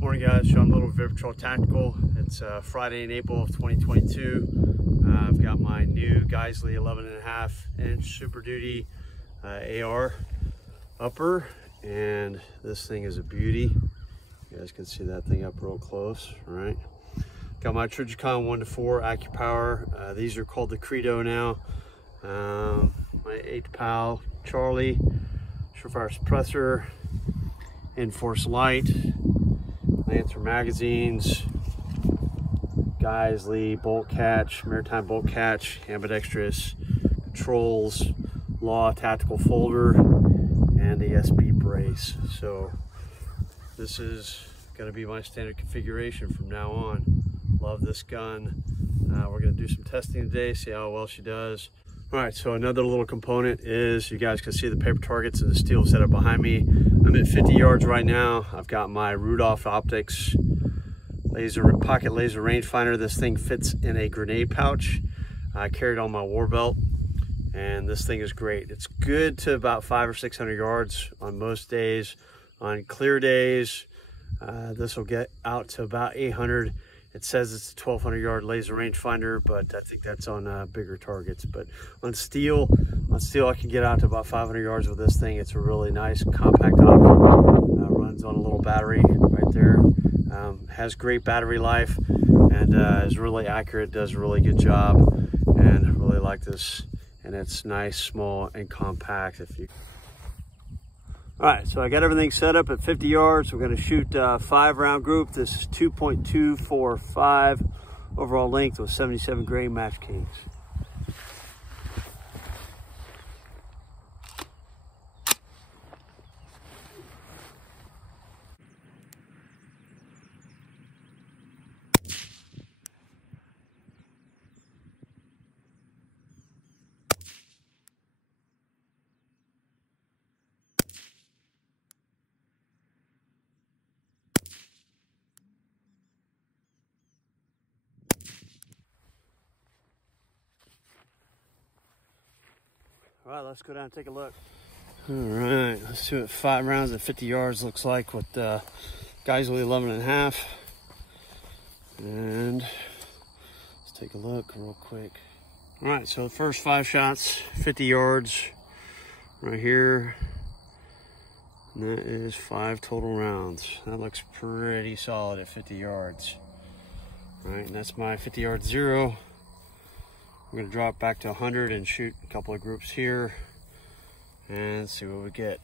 Morning guys, Sean Little, River Patrol Tactical. It's Friday in April of 2022. I've got my new Geissele 11.5-inch Super Duty AR upper, and this thing is a beauty. You guys can see that thing up real close, right? Got my Trigicon 1-4 AccuPower. These are called the Credo now. My 8 PAL Charlie, Surefire suppressor, Enforce light, Lancer magazines, Geissele bolt catch, maritime bolt catch, ambidextrous controls, Law tactical folder, and the SB brace. So this is going to be my standard configuration from now on. Love this gun. We're going to do some testing today, see how well she does. All right, so another little component is, you guys can see the paper targets and the steel setup behind me. I'm at 50 yards right now. I've got my Rudolph Optics pocket laser rangefinder. This thing fits in a grenade pouch. I carry it on my war belt, and this thing is great. It's good to about 500 or 600 yards on most days. On clear days, this will get out to about 800. It says it's a 1200 yard laser rangefinder, but I think that's on bigger targets. But on steel, I can get out to about 500 yards with this thing. It's a really nice compact optic. Runs on a little battery right there. Has great battery life, and is really accurate. Does a really good job, and I really like this. And it's nice, small, and compact. All right, so I got everything set up at 50 yards. We're going to shoot 5-round group. This is 2.245 overall length with 77 grain Match Kings. All right, let's go down and take a look. All right, let's do it 5 rounds at 50 yards. Looks like with Geissele 11.5. And let's take a look real quick. All right, so the first 5 shots, 50 yards right here. And that is 5 total rounds. That looks pretty solid at 50 yards. All right, and that's my 50 yard zero. I'm gonna drop back to 100 and shoot a couple of groups here and see what we get.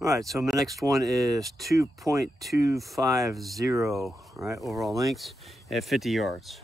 All right, so my next one is 2.250, all right, overall lengths at 50 yards.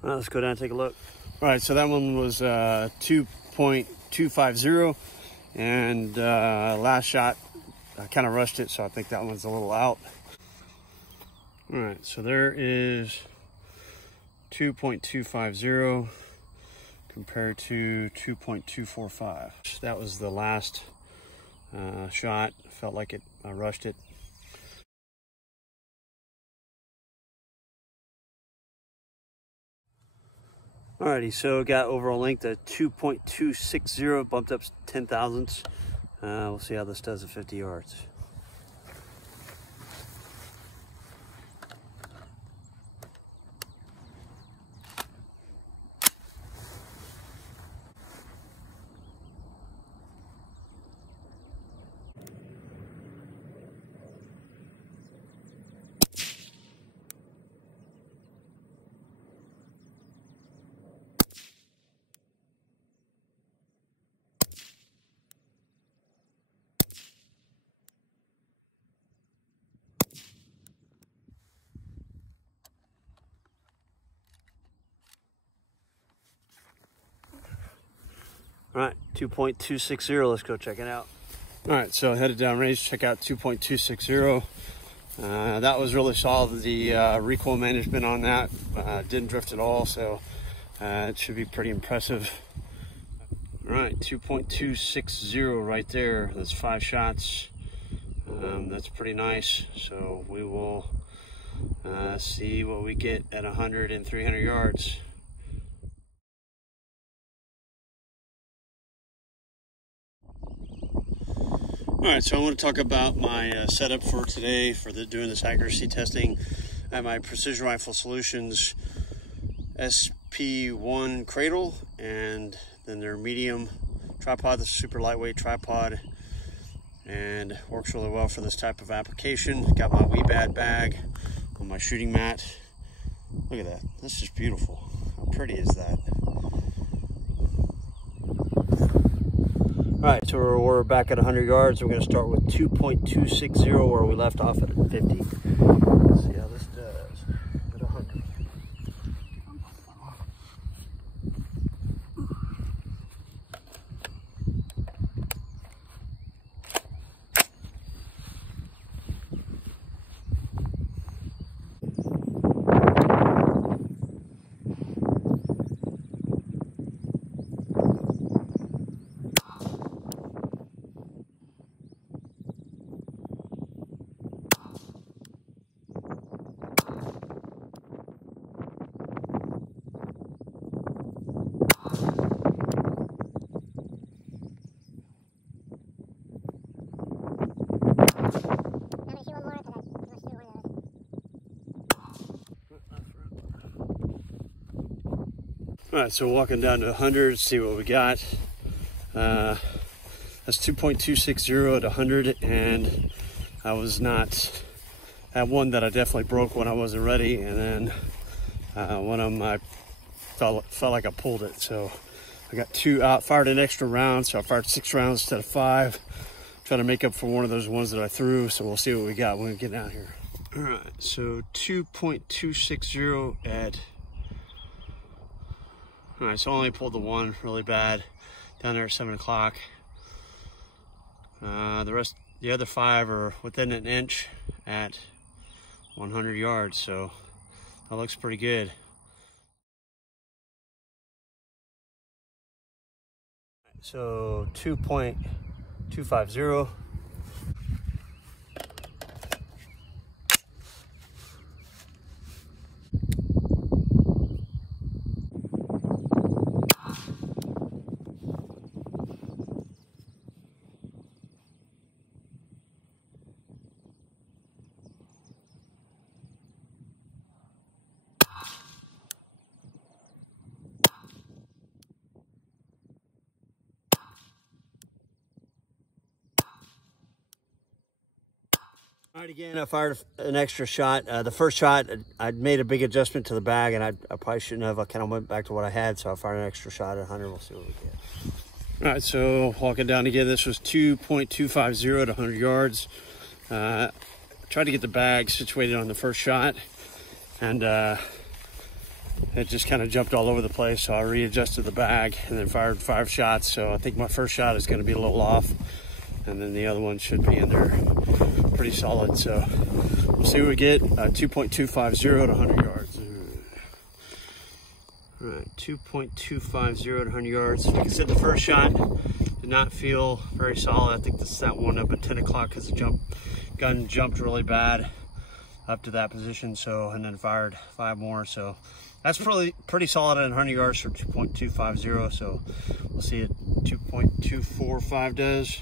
All right, let's go down and take a look. All right, so that one was 2.250, and last shot, I kind of rushed it, so I think that one's a little out. All right, so there is 2.250 compared to 2.245. That was the last shot. Felt like I rushed it. Alrighty, so got overall length at 2.260, bumped up 10 thousandths. We'll see how this does at 50 yards. All right, 2.260, let's go check it out. All right, so headed down range, check out 2.260. That was really solid. The recoil management on that didn't drift at all, so it should be pretty impressive. All right, 2.260 right there. That's 5 shots. That's pretty nice. So we will see what we get at 100 and 300 yards. All right, so I want to talk about my setup for today for doing this accuracy testing at my Precision Rifle Solutions SP1 cradle, and then their medium tripod, the super lightweight tripod, and works really well for this type of application. Got my Weebad bag on my shooting mat. Look at that, that's just beautiful. How pretty is that? All right, so we're back at 100 yards. We're going to start with 2.260 where we left off at 50. Let's see how this does at 100. All right, so walking down to 100, see what we got. That's 2.260 at 100, and I was not, had one that I definitely broke when I wasn't ready, and then one of them I felt like I pulled it. So I got 2 out, fired an extra round, so I fired 6 rounds instead of 5. Trying to make up for one of those ones that I threw, so we'll see what we got when we get down here. All right, so 2.260 at, all right, so I only pulled the one really bad down there at 7 o'clock. The other 5 are within an inch at 100 yards, so that looks pretty good. So 2.250. All right, again, I fired an extra shot. The first shot, I'd made a big adjustment to the bag, and I probably shouldn't have. I kind of went back to what I had, so I fired an extra shot at 100. We'll see what we get. All right, so walking down again, this was 2.250 at 100 yards. Tried to get the bag situated on the first shot, and it just kind of jumped all over the place, so I readjusted the bag and then fired 5 shots. So I think my first shot is going to be a little off, and then the other one should be in there pretty solid. So we'll see what we get. 2.250 at 100 yards. All right, 2.250 at 100 yards. Like I said, the first shot did not feel very solid. I think this set one up at 10 o'clock because the gun jumped really bad up to that position. So, and then fired 5 more. So that's pretty solid at 100 yards for 2.250. So we'll see what 2.245 does.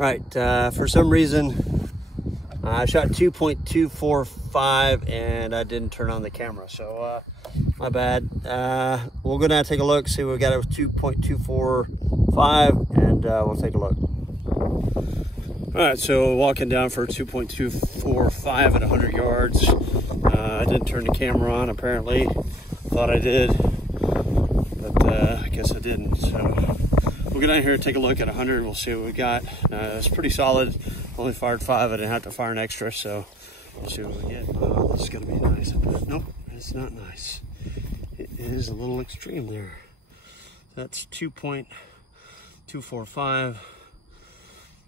All right, for some reason, I shot 2.245 and I didn't turn on the camera, so my bad. We'll go down and take a look, see what we got at 2.245, and we'll take a look. All right, so walking down for 2.245 at 100 yards. I didn't turn the camera on, apparently. Thought I did, but I guess I didn't, so. We'll get down here and take a look at 100. We'll see what we got. It's pretty solid. Only fired 5. I didn't have to fire an extra, so Let's see what we get. Oh, this is gonna be nice. Nope, it's not nice. It is a little extreme there. That's 2.245.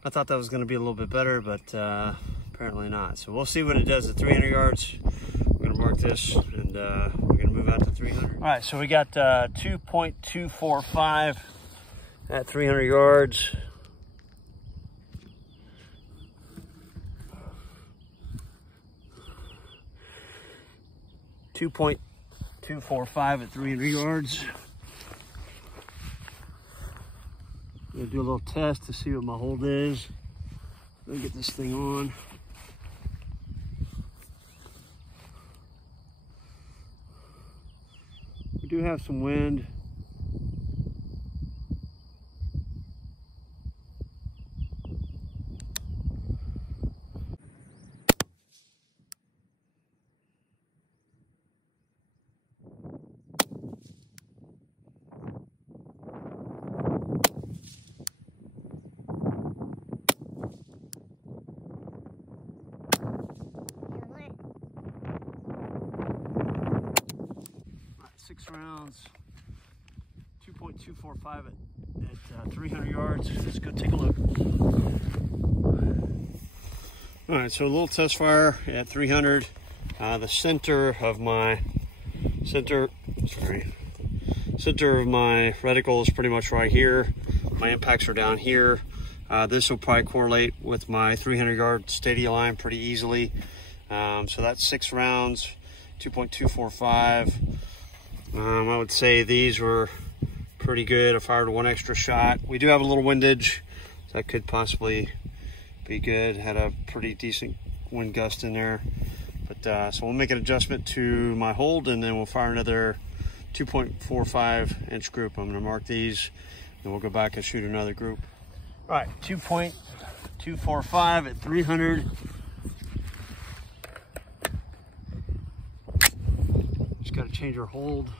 I thought that was gonna be a little bit better, but apparently not. So we'll see what it does at 300 yards. We're gonna mark this and we're gonna move out to 300. All right, so we got 2.245 at 300 yards. .245 at 300 yards. I'm gonna do a little test to see what my hold is. Let me get this thing on. We do have some wind. All right, 6 rounds, 2.245 at 300 yards. Let's go take a look. All right, so a little test fire at 300. The center of my reticle is pretty much right here. My impacts are down here. This will probably correlate with my 300 yard stadia line pretty easily. So that's 6 rounds, 2.245. I would say these were pretty good. I fired 1 extra shot. We do have a little windage, so that could possibly be good. Had a pretty decent wind gust in there. But so we'll make an adjustment to my hold, and then we'll fire another 2.45 inch group. I'm gonna mark these, and we'll go back and shoot another group. All right, 2.245 at 300. Just gotta change our hold.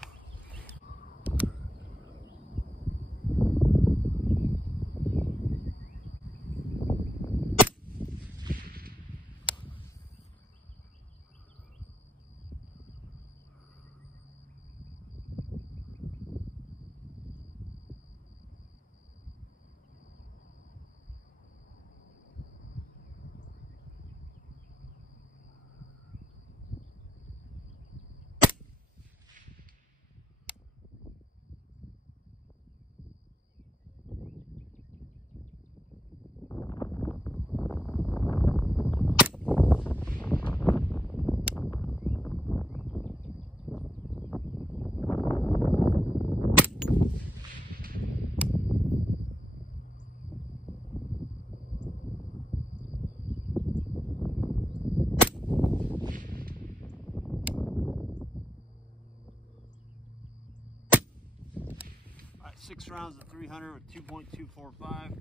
All right, 6 rounds at 300 with 2.245.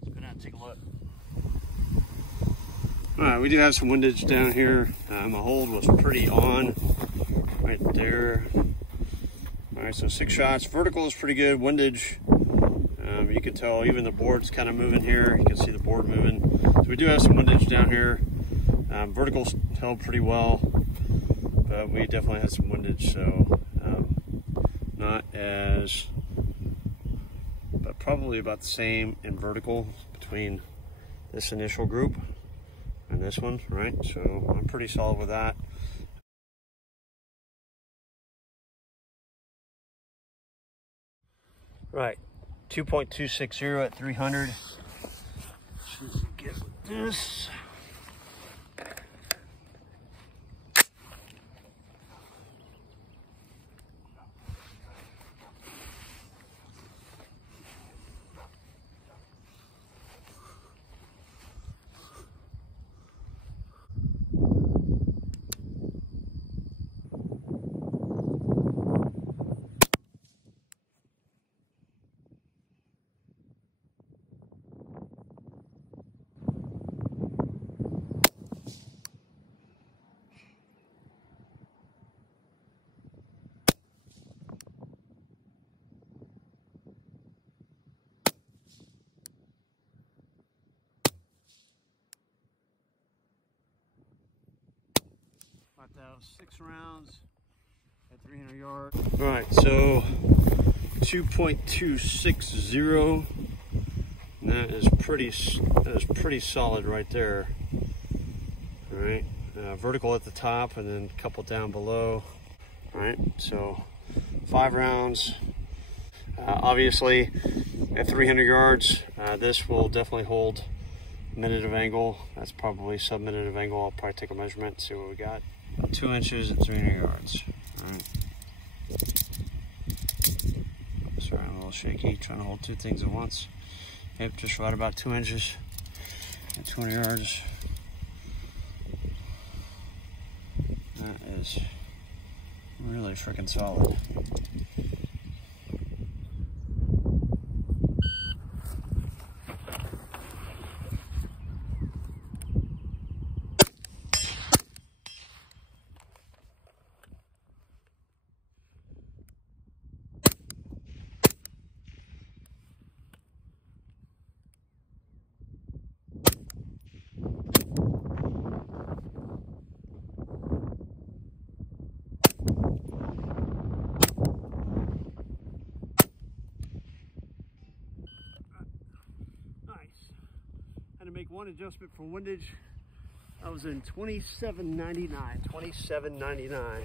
Let's go down and take a look. All right, we do have some windage down here. My hold was pretty on right there. All right, so 6 shots. Vertical is pretty good. Windage, you can tell even the board's kind of moving here. You can see the board moving. So we do have some windage down here. Vertical's held pretty well, but we definitely had some windage, so not as, but probably about the same in vertical between this initial group and this one, right? So I'm pretty solid with that. Right, 2.260 at 300. Let's get this. got those 6 rounds at 300 yards. All right, so 2.260. That is pretty solid right there. All right, vertical at the top and then a couple down below. All right, so 5 rounds. Obviously, at 300 yards, this will definitely hold minute of angle. That's probably sub-minute of angle. I'll probably take a measurement, see what we got. About 2 inches at 300 yards. All right. Sorry, I'm a little shaky, trying to hold 2 things at once. Yep, just right about 2 inches at 200 yards. That is really freaking solid. Had to make one adjustment for windage. I was in 27.99.